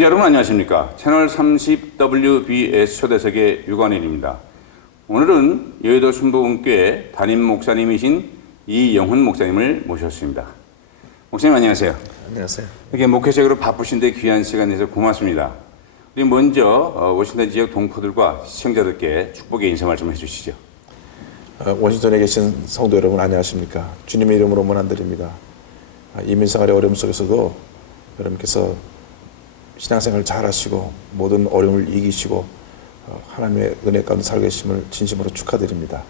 시청자 여러분 안녕하십니까. 채널 30WBS 초대석의 유관일입니다. 오늘은 여의도 순복음교회 담임 목사님이신 이영훈 목사님을 모셨습니다. 목사님 안녕하세요. 안녕하세요. 이렇게 목회적으로 바쁘신데 귀한 시간 내서 고맙습니다. 우리 먼저 어, 워싱턴 지역 동포들과 시청자들께 축복의 인사 말씀 해 주시죠. 어, 워싱턴에 계신 성도 여러분 안녕하십니까? 주님의 이름으로 문안드립니다. 아, 이민생활의 어려움 속에서도 여러분께서 신앙생활 잘 하시고 모든 어려움을 이기시고 어, 하나님의 은혜 가운데 살고 계심을 진심으로 축하드립니다.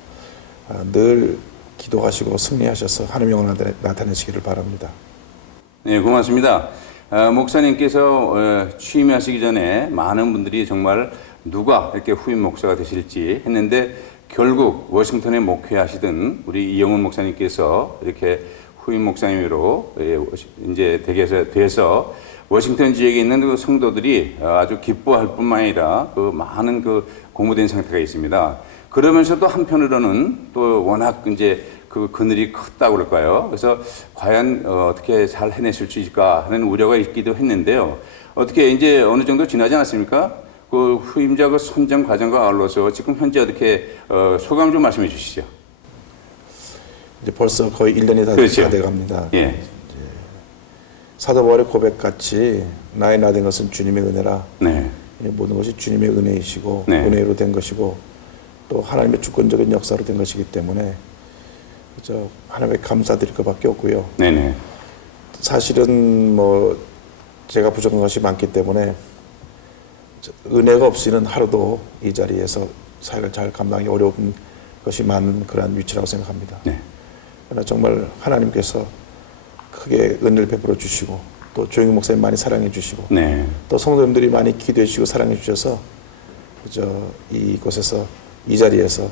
아, 늘 기도하시고 승리하셔서 하나님의 나타내- 나타내시기를 바랍니다. 네, 고맙습니다. 어, 목사님께서 어, 취임하시기 전에 많은 분들이 정말 누가 이렇게 후임 목사가 되실지 했는데 결국 워싱턴에 목회하시던 우리 이영훈 목사님께서 이렇게 후임 목사님으로 예, 이제 되게 돼서 워싱턴 지역에 있는 그 성도들이 아주 기뻐할 뿐만 아니라 그 많은 그 공모된 상태가 있습니다. 그러면서도 한편으로는 또 워낙 이제 그 그늘이 컸다고 그럴까요? 그래서 과연 어, 떻게 잘 해내실 수 있을까 하는 우려가 있기도 했는데요. 어떻게 이제 어느 정도 지나지 않았습니까? 그 후임자 그 선정 과정과 아울러서 지금 현재 어떻게 어, 소감 좀 말씀해 주시죠. 이제 벌써 거의 1년이 다, 그렇죠. 다 돼갑니다. 예, 사도 바울의 고백같이 나의 나 된 것은 주님의 은혜라 네, 이 모든 것이 주님의 은혜이시고 네. 은혜로 된 것이고 또 하나님의 주권적인 역사로 된 것이기 때문에 저 하나님께 감사드릴 것밖에 없고요. 네, 네, 사실은 뭐 제가 부족한 것이 많기 때문에 저 은혜가 없이는 하루도 이 자리에서 사역을 잘 감당하기 어려운 것이 많은 그러한 위치라고 생각합니다. 네, 그러나 정말 하나님께서 크게 은혜를 베풀어 주시고 또 조영희 목사님 많이 사랑해 주시고 네, 또 성도님들이 많이 기도해 주시고 사랑해 주셔서 그저 이곳에서 이 자리에서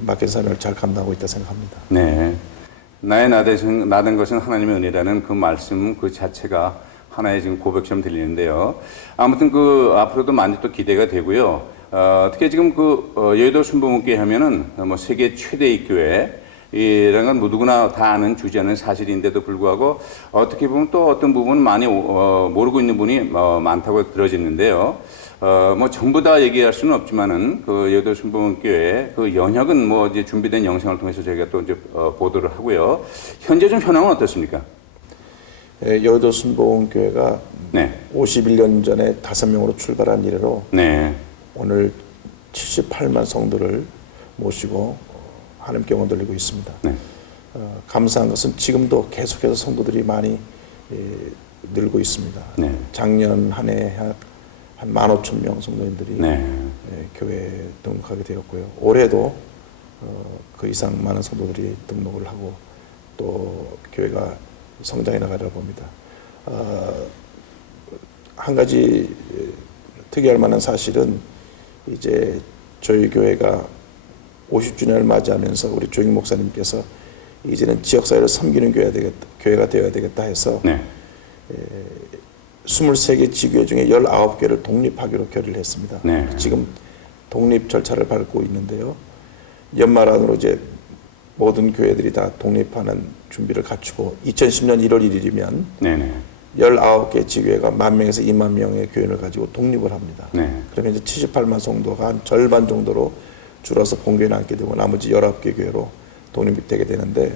맡긴 사명을 잘 감당하고 있다 생각합니다. 네. 나의 나된, 나된 것은 하나님의 은혜라는 그 말씀 그 자체가 하나의 지금 고백처럼 들리는데요. 아무튼 그 앞으로도 많이 또 기대가 되고요. 어, 특히 지금 그 어, 여의도 순복음교회 하면은 뭐 세계 최대의 교회 이런 건 누구나 다 아는 주제는 사실인데도 불구하고 어떻게 보면 또 어떤 부분 많이 어, 모르고 있는 분이 어, 많다고 들어지는데요. 어, 뭐 전부 다 얘기할 수는 없지만은 그 여의도 순복음교회 그 연혁은 뭐 이제 준비된 영상을 통해서 저희가 또 이제 어, 보도를 하고요. 현재 좀 현황은 어떻습니까? 예, 여의도 순복음교회가 네, 51년 전에 다섯 명으로 출발한 이래로 네, 오늘 78만 성도를 모시고 하나님께 영원 돌리고 있습니다. 네, 어, 감사한 것은 지금도 계속해서 성도들이 많이 예, 늘고 있습니다. 네. 작년 한해한 15,000명 성도님들이 네, 예, 교회에 등록하게 되었고요. 올해도 어, 그 이상 많은 성도들이 등록을 하고 또 교회가 성장해 나가리라 봅니다. 어, 한 가지 예, 특이할 만한 사실은 이제 저희 교회가 50주년을 맞이하면서 우리 조익 목사님께서 이제는 지역사회를 섬기는 교회가 되겠다, 교회가 되어야 되겠다 해서 네, 23개 지교회 중에 19개를 독립하기로 결의를 했습니다. 네. 지금 독립 절차를 밟고 있는데요. 연말 안으로 이제 모든 교회들이 다 독립하는 준비를 갖추고 2010년 1월 1일이면 네, 네, 19개 지교회가 만 명에서 2만 명의 교회를 가지고 독립을 합니다. 네. 그러면 이제 78만 성도가 한 절반 정도로 줄어서 본교회에 남게 되고 나머지 19개 교회로 독립이 되게 되는데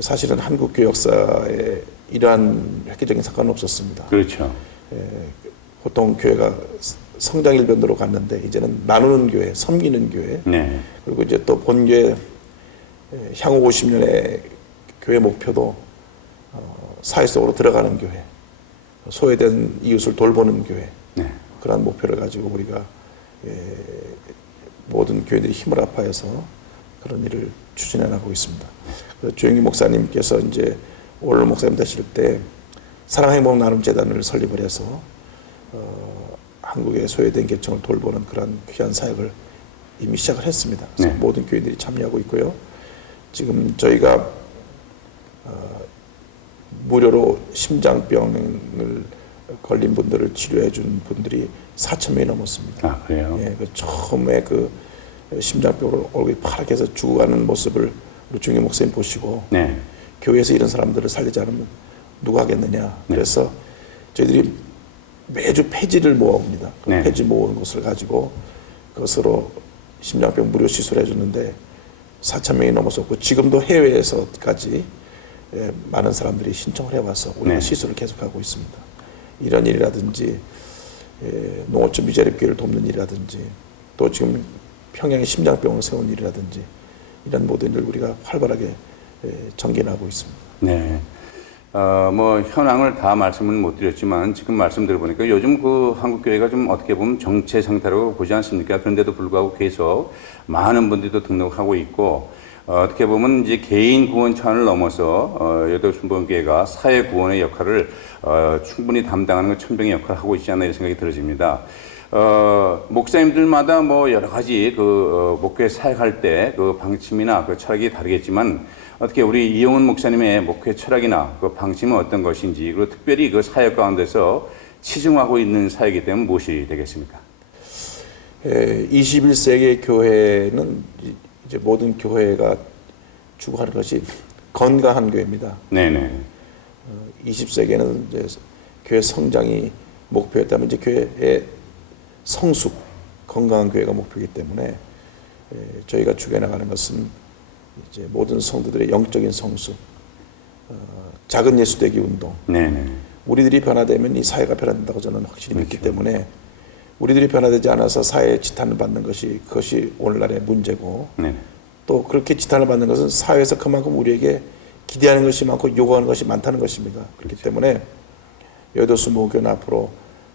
사실은 한국 교회 역사에 이러한 획기적인 사건은 없었습니다. 그렇죠. 보통 교회가 성장 일변도로 갔는데 이제는 나누는 교회, 섬기는 교회, 네, 그리고 이제 또 본교회 향후 50년의 교회 목표도 어, 사회 속으로 들어가는 교회, 소외된 이웃을 돌보는 교회 네, 그런 목표를 가지고 우리가 예, 모든 교회들이 힘을 합하여서 그런 일을 추진해 나가고 있습니다. 그래서 조영기 목사님께서 이제 올 목사님 되실 때 사랑행복 나눔 재단을 설립을 해서 어, 한국의 소외된 계층을 돌보는 그런 귀한 사역을 이미 시작을 했습니다. 네. 모든 교회들이 참여하고 있고요. 지금 저희가 어, 무료로 심장병을 걸린 분들을 치료해 준 분들이 4천 명이 넘었습니다. 아 그래요. 예, 그 처음에 그 심장병으로 얼굴이 파랗게 해서 죽어가는 모습을 우리 중계 목사님 보시고 네, 교회에서 이런 사람들을 살리지 않으면 누가 하겠느냐. 그래서 저희들이 매주 폐지를 모아옵니다. 그 네. 폐지 모은 것을 가지고 그것으로 심장병 무료 시술해 주는데 4천 명이 넘어섰고 지금도 해외에서까지 예, 많은 사람들이 신청을 해와서 우리가 네. 시술을 계속하고 있습니다. 이런 일이라든지 예, 농어촌 미자립 교회를 돕는 일이라든지 또 지금 평양에 심장병을 세운 일이라든지 이런 모든 일 우리가 활발하게 예, 전개하고 있습니다. 네. 어, 뭐 현황을 다 말씀은 못 드렸지만 지금 말씀 들어보니까 요즘 그 한국 교회가 좀 어떻게 보면 정체 상태라고 보지 않습니까? 그런데도 불구하고 계속 많은 분들이 또 등록하고 있고 어, 어떻게 보면 이제 개인 구원 차원을 넘어서 어, 여덟 순복음교회가 사회 구원의 역할을 어, 충분히 담당하는 그 천병의 역할을 하고 있지 않나 이런 생각이 들어집니다. 어, 목사님들마다 뭐 여러 가지 그 어, 목회 사역할 때 그 방침이나 그 철학이 다르겠지만 어떻게 우리 이용훈 목사님의 목회 철학이나 그 방침은 어떤 것인지 그리고 특별히 그 사역 가운데서 치중하고 있는 사역이 되면 무엇이 되겠습니까? 예, 21세기 교회는 이- 이제 모든 교회가 추구하는 것이 건강한 교회입니다. 네네. 20세기에는 이제 교회 성장이 목표였다면 이제 교회의 성숙, 건강한 교회가 목표이기 때문에 예, 저희가 추구해 나가는 것은 이제 모든 성도들의 영적인 성숙, 어, 작은 예수되기 운동, 네네. 우리들이 변화되면 이 사회가 변화된다고 저는 확실히 믿기 때문에 우리들이 변화되지 않아서 사회의 지탄을 받는 것이 그것이 오늘날의 문제고 네네. 또 그렇게 지탄을 받는 것은 사회에서 그만큼 우리에게 기대하는 것이 많고 요구하는 것이 많다는 것입니다. 그렇기 때문에 여도수 모교는 앞으로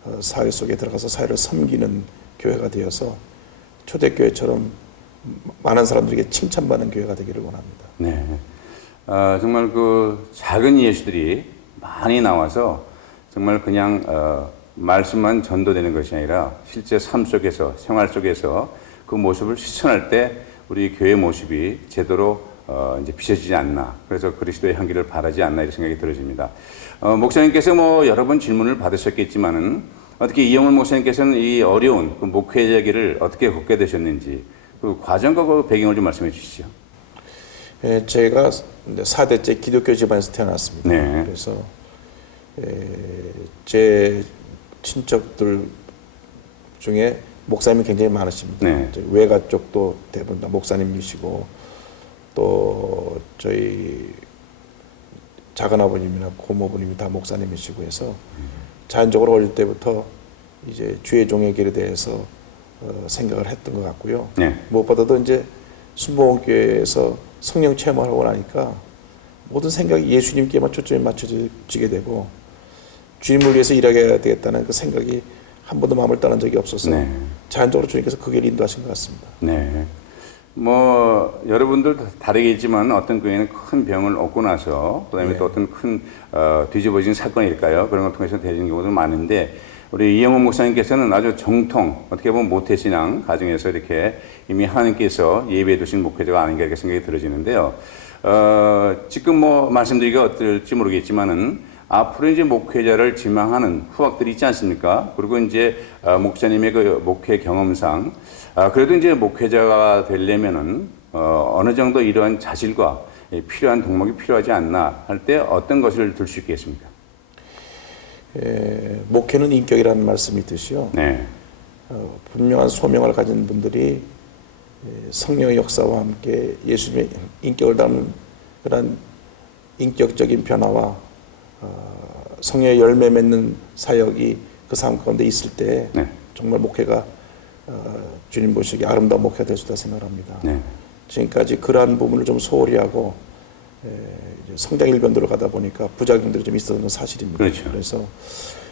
어, 사회 속에 들어가서 사회를 섬기는 교회가 되어서 초대교회처럼 많은 사람들에게 칭찬받는 교회가 되기를 원합니다. 네. 아, 정말 그 작은 예수들이 많이 나와서 정말 그냥 어, 말씀만 전도되는 것이 아니라 실제 삶 속에서 생활 속에서 그 모습을 실천할 때 우리 교회 모습이 제대로 어, 이제 비춰지지 않나 그래서 그리스도의 향기를 바라지 않나 이런 생각이 들어집니다. 어, 목사님께서 뭐 여러 번 질문을 받으셨겠지만은 어떻게 이영훈 목사님께서는 이 어려운 그 목회자기를 어떻게 걷게 되셨는지 그 과정과 그 배경을 좀 말씀해 주시죠. 예, 제가 이제 4대째 기독교 집안에서 태어났습니다. 네. 그래서 예, 제 친척들 중에 목사님이 굉장히 많으십니다. 네. 외가 쪽도 대부분 다 목사님이시고 또 저희 작은 아버님이나 고모부님이 다 목사님이시고 해서 자연적으로 어릴 때부터 이제 주의 종의 길에 대해서 어, 생각을 했던 것 같고요. 네. 무엇보다도 이제 순복음교회에서 성령 체험을 하고 나니까 모든 생각이 예수님께만 초점이 맞춰지게 되고 주님을 위해서 일하게 되겠다는 그 생각이 한 번도 마음을 떠난 적이 없어서 네. 자연적으로 주님께서 그 길을 인도하신 것 같습니다. 네. 뭐 여러분들 다 다르겠지만 어떤 교회는 큰 병을 얻고 나서 그다음에 또 어떤 큰 어, 뒤집어진 사건일까요? 그런 걸 통해서 되는 경우도 많은데 우리 이영훈 목사님께서는 아주 정통 어떻게 보면 모태신앙 가정에서 이렇게 이미 하나님께서 예배해 두신 목회자가 아닌가 이렇게 생각이 들어지는데요. 어, 지금 뭐 말씀드리기가 어떨지 모르겠지만은 앞으로 이제 목회자를 지망하는 후학들이 있지 않습니까? 그리고 이제 어, 목사님의 그 목회 경험상 아, 그래도 이제 목회자가 되려면은 어, 어느 정도 이러한 자질과 예, 필요한 덕목이 필요하지 않나 할 때 어떤 것을 들 수 있겠습니까? 에, 목회는 인격이라는 말씀이 있듯이요. 네, 어, 분명한 소명을 가진 분들이 에, 성령의 역사와 함께 예수님의 인격을 담은 그런 인격적인 변화와 어, 성령의 열매 맺는 사역이 그 삶 가운데 있을 때 네. 정말 목회가 어, 주님 보시기에 아름다운 목회가 될 수 있다 생각합니다. 네, 지금까지 그러한 부분을 좀 소홀히 하고 성장 일변도로 가다 보니까 부작용들이 좀 있었던 건 사실입니다. 그렇죠. 그래서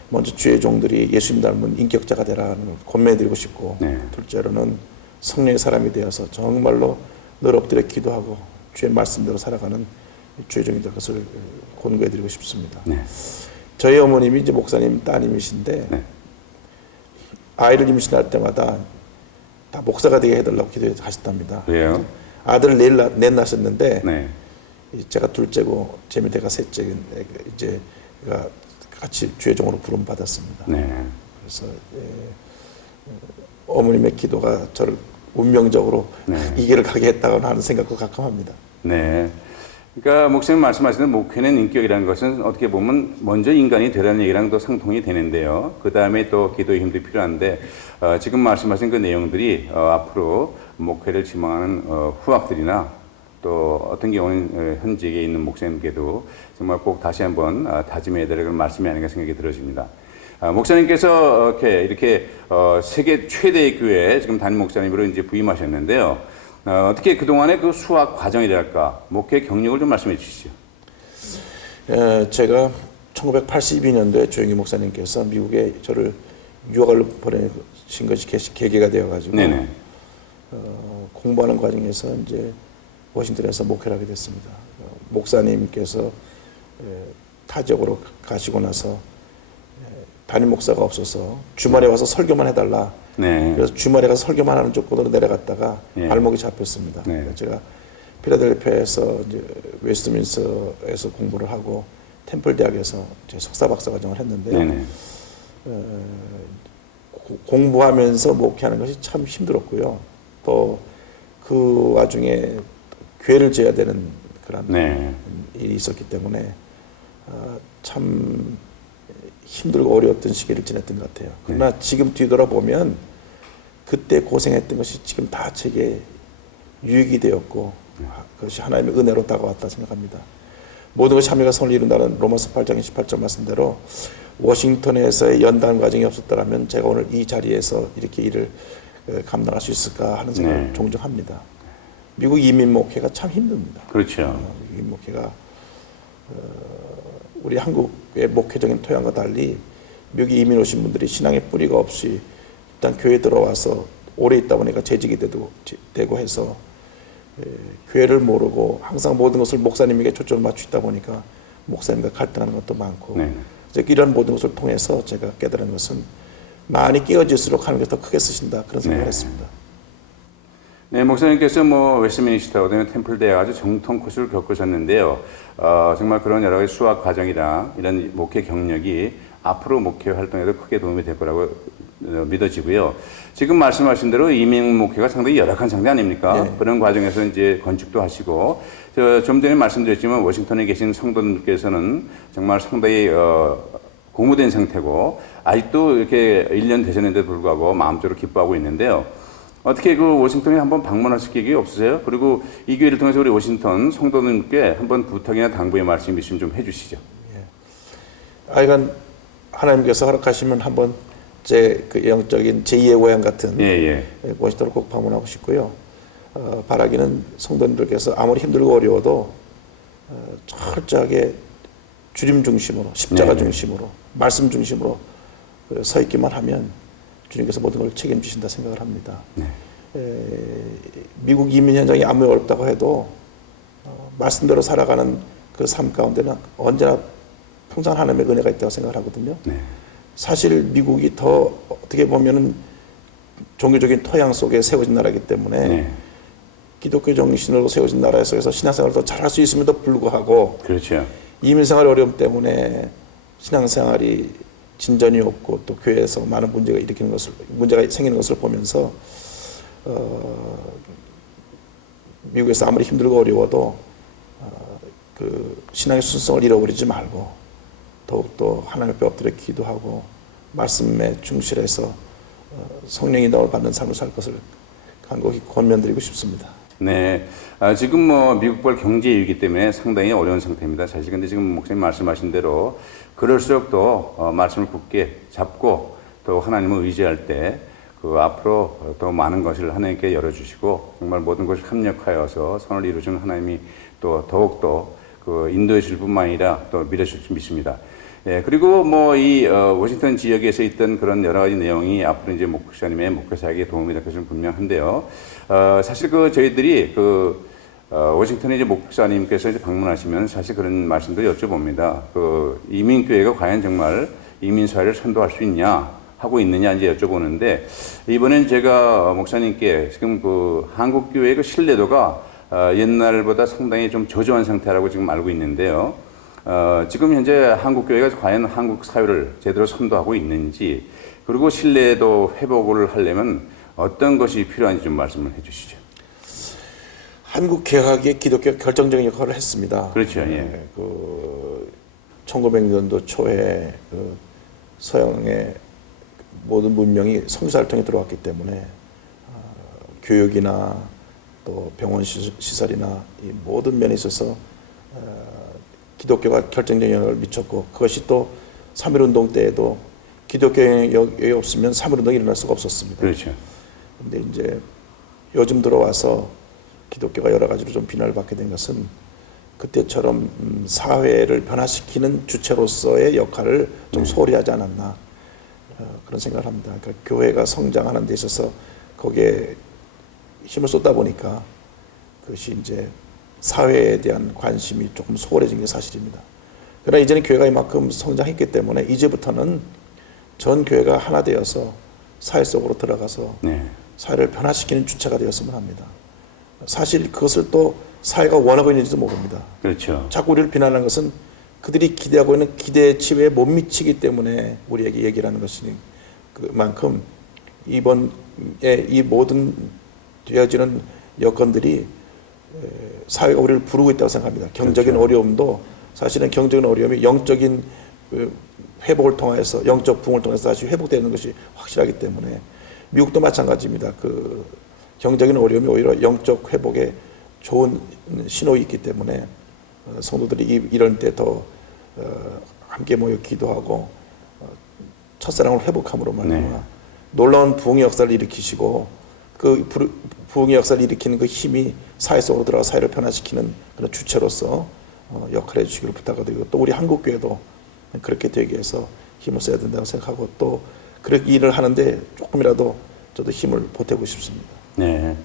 먼저 주의 종들이 예수님 닮은 인격자가 되라는 걸 권면해드리고 싶고 네. 둘째로는 성령의 사람이 되어서 정말로 늘 엎드려 기도하고 주의 말씀대로 살아가는 주의 종이 될 것을 권고해드리고 싶습니다. 네, 저희 어머님이 이제 목사님 따님이신데 네. 아이를 임신할 때마다 다 목사가 되게 해달라고 기도하셨답니다. 그래요? 아들을 넷, 낳- 넷 낳으셨는데 네, 이 제가 둘째고 제 밑에가 셋째 이제 가 같이 주의종으로 부름 받았습니다. 네, 그래서 예, 어머님의 기도가 저를 운명적으로 네. 이 길을 가게 했다고 하는 생각도 가끔 합니다. 네. 그러니까 목사님 말씀하시는 목회는 인격이라는 것은 어떻게 보면 먼저 인간이 되라는 얘기랑도 상통이 되는데요. 그 다음에 또 기도의 힘도 필요한데 어, 지금 말씀하신 그 내용들이 어, 앞으로 목회를 지망하는 어, 후학들이나 또 어떤 경우는 어, 현직에 있는 목사님께도 정말 꼭 다시 한번 아, 다짐해야 될 그런 말씀이 아닌가 생각이 들어집니다. 아, 목사님께서 이렇게 이렇게 어, 세계 최대의 교회 지금 담임 목사님으로 이제 부임하셨는데요. 어, 어떻게 그동안의 그 수학 과정이랄까 목회 경력을 좀 말씀해 주시죠. 에, 제가 1982년도에 조영기 목사님께서 미국에 저를 유학을 보내신 것이 계- 계기가 되어가지고. 어, 공부하는 과정에서 이제 워싱턴에서 목회를 하게 됐습니다. 어, 목사님께서 에, 타 지역으로 가시고 나서 에, 담임 목사가 없어서 주말에 와서 설교만 해달라. 네. 그래서 주말에 가서 설교만 하는 쪽으로 내려갔다가 예. 발목이 잡혔습니다. 네. 제가 필라델피아에서 이제 웨스트민스터에서 공부를 하고 템플 대학에서 이제 석사 박사 과정을. 네네. 고- 공부하면서 목회하는 것이 참 힘들었고요. 또 그 와중에 교회를 지어야 되는 그런 네. 일이 있었기 때문에 아, 참 힘들고 어려웠던 시기를 지냈던 것 같아요. 그러나 지금 뒤돌아보면 그때 고생했던 것이 지금 다 제게 유익이 되었고 아, 그것이 하나님의 은혜로 다가왔다 생각합니다. 모든 것이 참여가 선을 이룬다는 로마서 8장 28절 말씀대로 워싱턴에서의 연단 과정이 없었더라면 제가 오늘 이 자리에서 이렇게 일을 어, 감당할 수 있을까 하는 생각을 네. 종종 합니다. 미국 이민 목회가 참 힘듭니다. 그렇죠. 어, 이 목회가 어, 우리 한국의 목회적인 토양과 달리 미국 이민 오신 분들이 신앙의 뿌리가 없이 일단 교회 들어와서 오래 있다 보니까 재직이 되고, 되고 해서 에, 교회를 모르고 항상 모든 것을 목사님에게 초점을 맞추다 보니까 목사님과 갈등하는 것도 많고 네. 이제 이런 모든 것을 통해서 제가 깨달은 것은 많이 끼어질수록 하나님께서 더 크게 쓰신다 그런 생각을 네. 했습니다. 네, 목사님께서 뭐 웨스트민스터 그다음에 템플대에 아주 정통 코스를 겪으셨는데요. 어, 정말 그런 여러 가지 수학 과정이나 이런 목회 경력이 앞으로 목회 활동에도 크게 도움이 될 거라고 어, 믿어지고요. 지금 말씀하신 대로 이민 목회가 상당히 열악한 상태 아닙니까? 네. 그런 과정에서 이제 건축도 하시고 저좀 전에 말씀드렸지만 워싱턴에 계신 성도님께서는 정말 상당히 어, 고무된 상태고 아직도 이렇게 1년 되셨는데도 불구하고 마음적으로 기뻐하고 있는데요. 어떻게 그 워싱턴에 한번 방문하실 계획이 없으세요? 그리고 이 기회를 통해서 우리 워싱턴 성도님께 한번 부탁이나 당부의 말씀 있으면 좀 해주시죠. 하여간 하나님께서 허락하시면 한번 제 그 영적인 제2의 고향 같은 예, 예. 워싱턴을 꼭 방문하고 싶고요. 어, 바라기는 성도님들께서 아무리 힘들고 어려워도 어, 철저하게 주님 중심으로 십자가 네, 네. 중심으로 말씀 중심으로 그서 있기만 하면 주님께서 모든 걸 책임지신다 생각을 합니다. 네. 에, 미국 이민 현장이 아무리 어렵다고 해도 어, 말씀대로 살아가는 그 삶 가운데는 언제나 풍성한 하나님의 은혜가 있다고 생각을 하거든요. 네. 사실 미국이 더 어떻게 보면은 종교적인 토양 속에 세워진 나라이기 때문에 네. 기독교 정신으로 세워진 나라에 속에서 신앙생활을 더 잘할 수 있음에도 불구하고 그렇죠. 이민생활 어려움 때문에 신앙생활이 진전이 없고 또 교회에서 많은 문제가 일으키는 것을 문제가 생기는 것을 보면서 어, 미국에서 아무리 힘들고 어려워도 어, 그 신앙의 순성을 잃어버리지 말고 더욱더 하나님 앞에 엎드려 기도하고 말씀에 충실해서 어, 성령이 너를 받는 삶을 살 것을 간곡히 권면드리고 싶습니다. 네. 아, 지금 뭐 미국발 경제 이유이기 때문에 상당히 어려운 상태입니다. 사실 근데 지금 목사님 말씀하신 대로 그럴수록 더 어, 말씀을 굳게 잡고 또 하나님을 의지할 때 그 앞으로 더 많은 것을 하나님께 열어주시고 정말 모든 것을 협력하여서 선을 이루시는 하나님이 또 더욱더 그 인도해 줄 뿐만 아니라 또 밀어줄 줄 믿습니다. 예, 그리고 뭐이 어, 워싱턴 지역에서 있던 그런 여러 가지 내용이 앞으로 이제 목사님의 목회 사역에 도움이 될 것은 분명한데요. 어, 사실 그 저희들이 그 어, 워싱턴에 이제 목사님께서 이제 방문하시면 사실 그런 말씀도 여쭤봅니다. 그 이민교회가 과연 정말 이민사회를 선도할 수 있냐? 하고 있느냐 이제 여쭤보는데 이번엔 제가 목사님께 지금 그 한국 교회의 그 신뢰도가 어, 옛날보다 상당히 좀 저조한 상태라고 지금 알고 있는데요. 어, 지금 현재 한국 교회가 과연 한국 사회를 제대로 선도하고 있는지 그리고 신뢰도 회복을 하려면 어떤 것이 필요한지 좀 말씀을 해주시죠. 한국 개혁의 기독교 결정적인 역할을 했습니다. 그렇죠, 예. 네, 그 1900년도 초에 그 서양의 모든 문명이 성사를 통해 들어왔기 때문에 어, 교육이나 또 병원 시- 시설이나 이 모든 면에 있어서 어, 기독교가 결정적인 영향을 미쳤고 그것이 또 3.1운동 때에도 기독교의 영향이 없으면 3.1운동이 일어날 수가 없었습니다. 그렇죠. 근데 이제 요즘 들어와서 기독교가 여러 가지로 좀 비난을 받게 된 것은 그때처럼 음, 사회를 변화시키는 주체로서의 역할을 좀 소홀히 하지 않았나 어, 그런 생각을 합니다. 그러니까 교회가 성장하는 데 있어서 거기에 힘을 쏟다 보니까 그것이 이제 사회에 대한 관심이 조금 소홀해진 게 사실입니다. 그러나 이제는 교회가 이만큼 성장했기 때문에 이제부터는 전 교회가 하나 되어서 사회 속으로 들어가서 네. 사회를 변화시키는 주체가 되었으면 합니다. 사실 그것을 또 사회가 원하고 있는지도 모릅니다. 그렇죠. 자꾸 우리를 비난하는 것은 그들이 기대하고 있는 기대치에 못 미치기 때문에 우리에게 얘기를 하는 것이니 그만큼 이번에 이 모든 되어지는 여건들이 에, 사회가 우리를 부르고 있다고 생각합니다. 경적인 그렇죠. 어려움도 사실은 경적인 어려움이 영적인 그 회복을 통해서 영적 부흥을 통해서 다시 회복되는 것이 확실하기 때문에 미국도 마찬가지입니다. 그 경적인 어려움이 오히려 영적 회복에 좋은 신호이기 때문에 어, 성도들이 이- 이런 때더 어, 함께 모여 기도하고 어, 첫사랑을 회복함으로 말미암아 네. 놀라운 부흥의 역사를 일으키시고 그 부- 부흥의 역사를 일으키는 그 힘이 사회 속으로 들어가 사회를 변화시키는 그런 주체로서 어, 역할을 해주시기를 부탁드리고 또 우리 한국 교회도 그렇게 되기 위해서 힘을 써야 된다고 생각하고 또 그렇게 일을 하는데 조금이라도 저도 힘을 보태고 싶습니다. 네.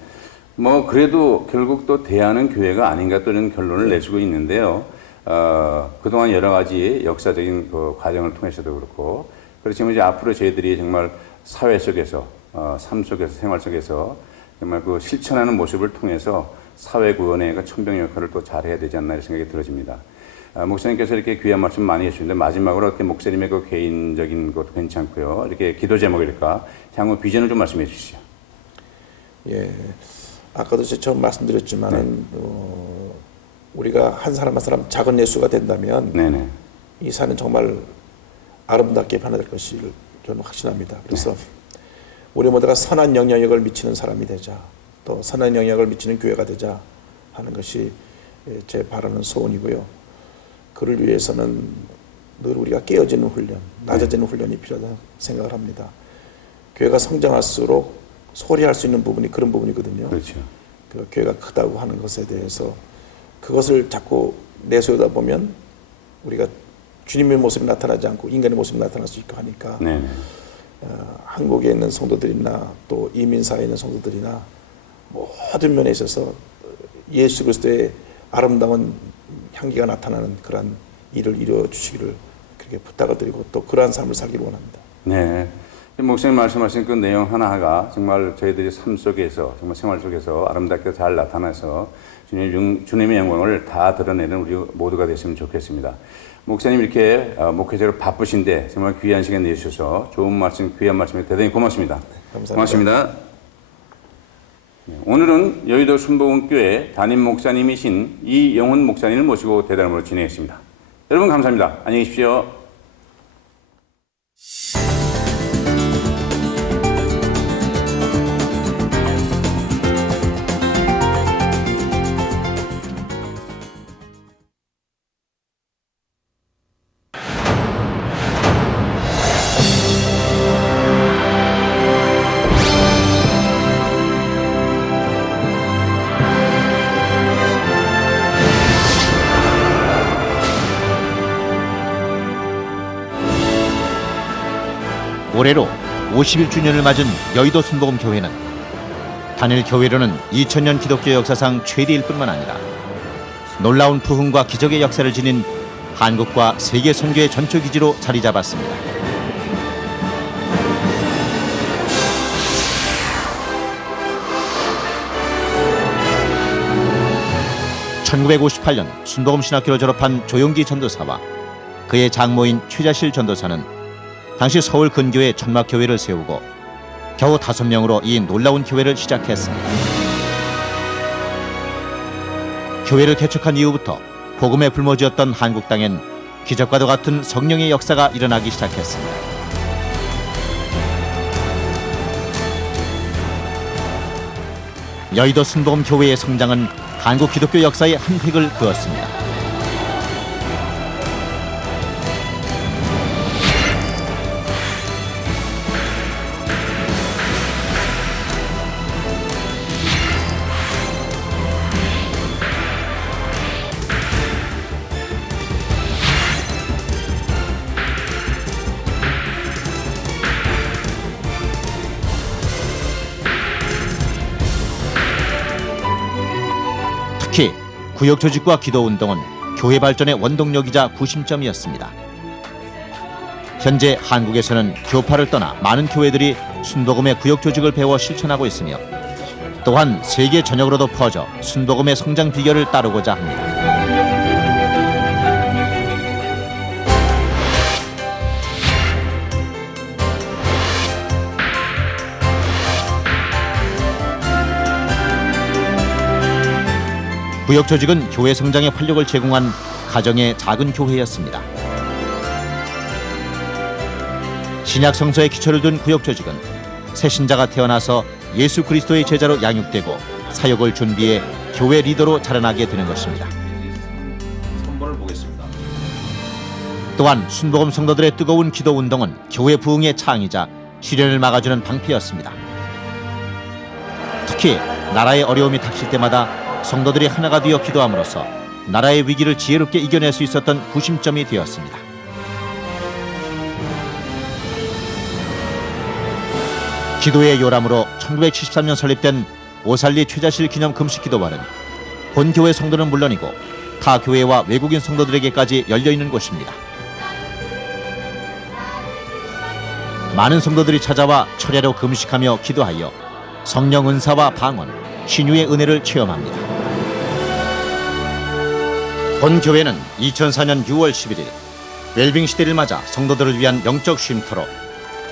뭐 그래도 결국 또 대안은 교회가 아닌가 또 이런 결론을 내주고 있는데요. 어, 그동안 여러 가지 역사적인 그 과정을 통해서도 그렇고 그렇지만 이제 앞으로 저희들이 정말 사회 속에서 어, 삶 속에서 생활 속에서 정말 그 실천하는 모습을 통해서 사회 구원의 그 천병 역할을 또 잘해야 되지 않나 이런 생각이 들어집니다. 아, 목사님께서 이렇게 귀한 말씀 많이 해주시는데 마지막으로 어떻게 목사님의 그 개인적인 것도 괜찮고요. 이렇게 기도 제목일까 향후 비전을 좀 말씀해 주시죠. 예, 아까도 제가 처음 말씀드렸지만은 어, 우리가 한 사람 한 사람 작은 예수가 된다면 네네. 이 사는 정말 아름답게 변화될 것을 저는 확신합니다. 그래서 우리 모두가 선한 영향력을 미치는 사람이 되자, 또 선한 영향을 미치는 교회가 되자 하는 것이 예, 제 바라는 소원이고요. 그를 위해서는 늘 우리가 깨어지는 훈련, 낮아지는 훈련이 필요하다고 생각을 합니다. 교회가 성장할수록 소홀히 할수 있는 부분이 그런 부분이거든요. 그렇죠. 그 교회가 크다고 하는 것에 대해서 그것을 자꾸 내세우다 보면 우리가 주님의 모습이 나타나지 않고 인간의 모습이 나타날 수 있고 하니까 네네. 어, 한국에 있는 성도들이나 또 이민사에 있는 성도들이나 모든 면에 있어서 예수 그리스도의 아름다운 향기가 나타나는 그러한 일을 이루어 주시기를 그렇게 부탁을 드리고 또 그러한 삶을 살기를 원합니다. 네. 목사님 말씀하신 그 내용 하나하나가 정말 저희들이 삶 속에서 정말 생활 속에서 아름답게 잘 나타나서 주님, 주님의 영광을 다 드러내는 우리 모두가 됐으면 좋겠습니다. 목사님 이렇게 어, 목회자로 바쁘신데 정말 귀한 시간 내주셔서 좋은 말씀, 귀한 말씀에 대단히 고맙습니다. 감사합니다. 고맙습니다. 네, 오늘은 여의도 순복음교회 담임 목사님이신 이영훈 목사님을 모시고 대담으로 진행했습니다. 여러분 감사합니다. 안녕히 계십시오. 올해로 51주년을 맞은 여의도 순복음 교회는 단일 교회로는 2000년 기독교 역사상 최대일 뿐만 아니라 놀라운 부흥과 기적의 역사를 지닌 한국과 세계 선교의 전초 기지로 자리 잡았습니다. (1958년) 순복음 신학교를 졸업한 조용기 전도사와 그의 장모인 최자실 전도사는 당시 서울 근교에 천막교회를 세우고 겨우 다섯 명으로 이 놀라운 교회를 시작했습니다. 교회를 개척한 이후부터 복음에 불모지었던 한국 땅엔 기적과도 같은 성령의 역사가 일어나기 시작했습니다. 여의도 순복음 교회의 성장은 한국 기독교 역사의 한 획을 그었습니다. 구역 조직과 기도 운동은 교회 발전의 원동력이자 구심점이었습니다. 현재 한국에서는 교파를 떠나 많은 교회들이 순복음의 구역 조직을 배워 실천하고 있으며 또한 세계 전역으로도 퍼져 순복음의 성장 비결을 따르고자 합니다. 구역 조직은 교회 성장에 활력을 제공한 가정의 작은 교회였습니다. 신약 성서의 기초를 둔 구역 조직은 새 신자가 태어나서 예수 그리스도의 제자로 양육되고 사역을 준비해 교회 리더로 자라나게 되는 것입니다. 또한 순복음 성도들의 뜨거운 기도 운동은 교회 부흥의 창이자 시련을 막아주는 방패였습니다. 특히 나라의 어려움이 닥칠 때마다 성도들이 하나가 되어 기도함으로써 나라의 위기를 지혜롭게 이겨낼 수 있었던 구심점이 되었습니다. 기도의 요람으로 1973년 설립된 오살리 최자실 기념 금식 기도관은 본 교회 성도는 물론이고 타 교회와 외국인 성도들에게까지 열려 있는 곳입니다. 많은 성도들이 찾아와 철야로 금식하며 기도하여 성령 은사와 방언, 신유의 은혜를 체험합니다. 본 교회는 2004년 6월 11일 웰빙 시대를 맞아 성도들을 위한 영적 쉼터로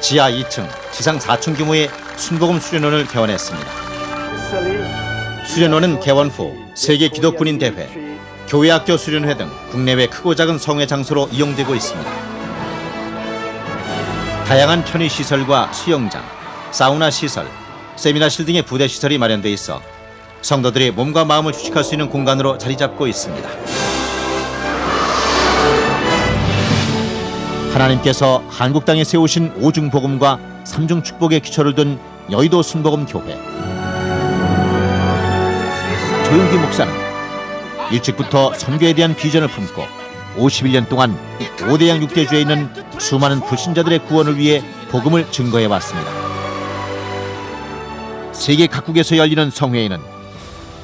지하 2층, 지상 4층 규모의 순복음 수련원을 개원했습니다. 수련원은 개원 후 세계 기독군인 대회, 교회학교 수련회 등 국내외 크고 작은 성회 장소로 이용되고 있습니다. 다양한 편의 시설과 수영장, 사우나 시설, 세미나실 등의 부대 시설이 마련돼 있어 성도들이 몸과 마음을 휴식할 수 있는 공간으로 자리 잡고 있습니다. 하나님께서 한국 땅에 세우신 오중 복음과 삼중 축복의 기초를 둔 여의도 순복음 교회. 조용기 목사는 일찍부터 선교에 대한 비전을 품고 51년 동안 5대양 6대주에 있는 수많은 불신자들의 구원을 위해 복음을 증거해 왔습니다. 세계 각국에서 열리는 성회에는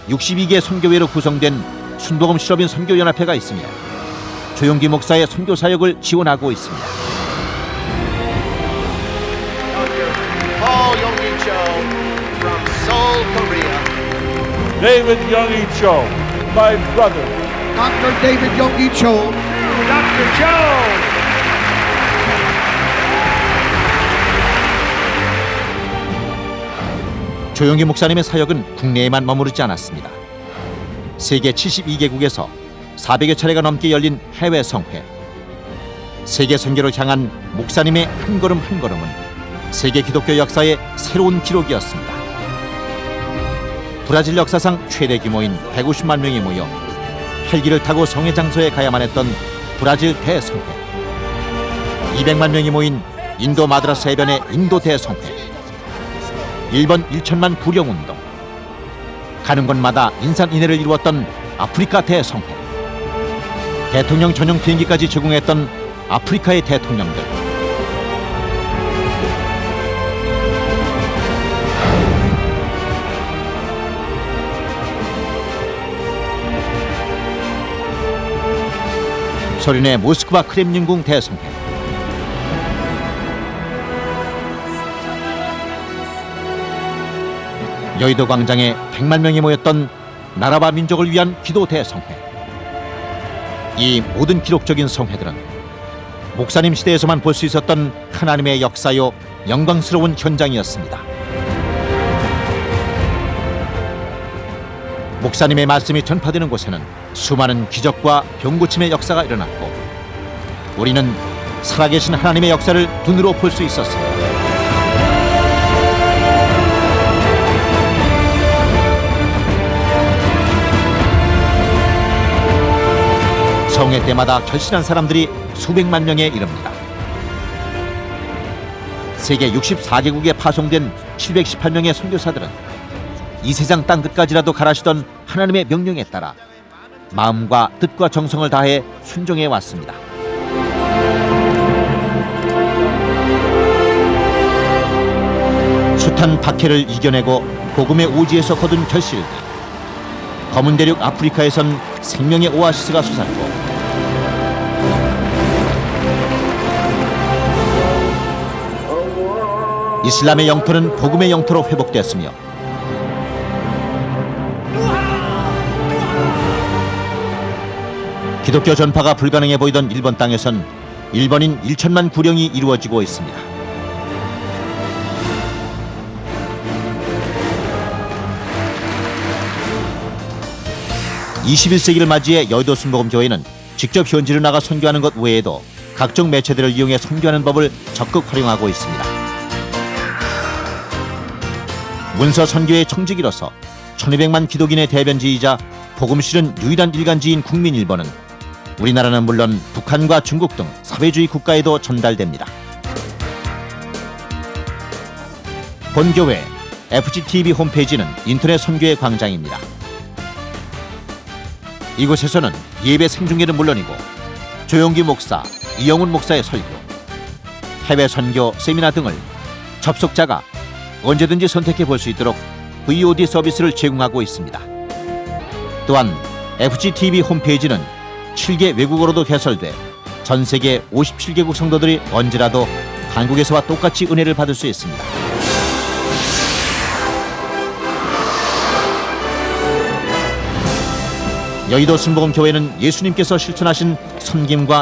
62개 선교회로 구성된 순복음 실업인 선교연합회가 있으며 조용기 목사의 선교 사역을 지원하고 있습니다. David Cho, my brother. Dr. David Cho. Dr. 조용기 목사님의 사역은 국내에만 머무르지 않았습니다. 세계 72개국에서 400여 차례가 넘게 열린 해외 성회. 세계 선교를 향한 목사님의 한 걸음 한 걸음은 세계 기독교 역사의 새로운 기록이었습니다. 브라질 역사상 최대 규모인 150만 명이 모여 헬기를 타고 성회 장소에 가야만 했던 브라질 대성회. 200만 명이 모인 인도 마드라스 해변의 인도 대성회. 일본 1천만 구령 운동. 가는 곳마다 인산인해를 이루었던 아프리카 대성회. 대통령 전용 비행기까지 제공했던 아프리카의 대통령들. 소련의 모스크바 크렘린궁 대성회. 여의도 광장에 100만 명이 모였던 나라와 민족을 위한 기도 대성회. 이 모든 기록적인 성회들은 목사님 시대에서만 볼 수 있었던 하나님의 역사요 영광스러운 현장이었습니다. 목사님의 말씀이 전파되는 곳에는 수많은 기적과 병고침의 역사가 일어났고 우리는 살아계신 하나님의 역사를 눈으로 볼 수 있었습니다. 성회 때마다 결신한 사람들이 수백만 명에 이릅니다. 세계 64개국에 파송된 718명의 선교사들은 이 세상 땅 끝까지라도 가라시던 하나님의 명령에 따라 마음과 뜻과 정성을 다해 순종해 왔습니다. 숱한 박해를 이겨내고 복음의 오지에서 거둔 결실들. 검은 대륙 아프리카에선 생명의 오아시스가 솟았고 이슬람의 영토는 복음의 영토로 회복되었으며 기독교 전파가 불가능해 보이던 일본 땅에선 일본인 1천만 구령이 이루어지고 있습니다. 21세기를 맞이해 여의도 순복음교회는 직접 현지로 나가 선교하는 것 외에도 각종 매체들을 이용해 선교하는 법을 적극 활용하고 있습니다. 문서 선교의 청지기로서 1200만 기독인의 대변지이자 복음 실은 유일한 일간지인 국민일보는 우리나라는 물론 북한과 중국 등 사회주의 국가에도 전달됩니다. 본교회 FGTV 홈페이지는 인터넷 선교의 광장입니다. 이곳에서는 예배 생중계는 물론이고 조용기 목사, 이영훈 목사의 설교, 해외 선교 세미나 등을 접속자가 언제든지 선택해 볼 수 있도록 VOD 서비스를 제공하고 있습니다. 또한 FGTV 홈페이지는 7개 외국어로도 개설돼 전 세계 57개국 성도들이 언제라도 한국에서와 똑같이 은혜를 받을 수 있습니다. 여의도 순복음 교회는 예수님께서 실천하신 섬김과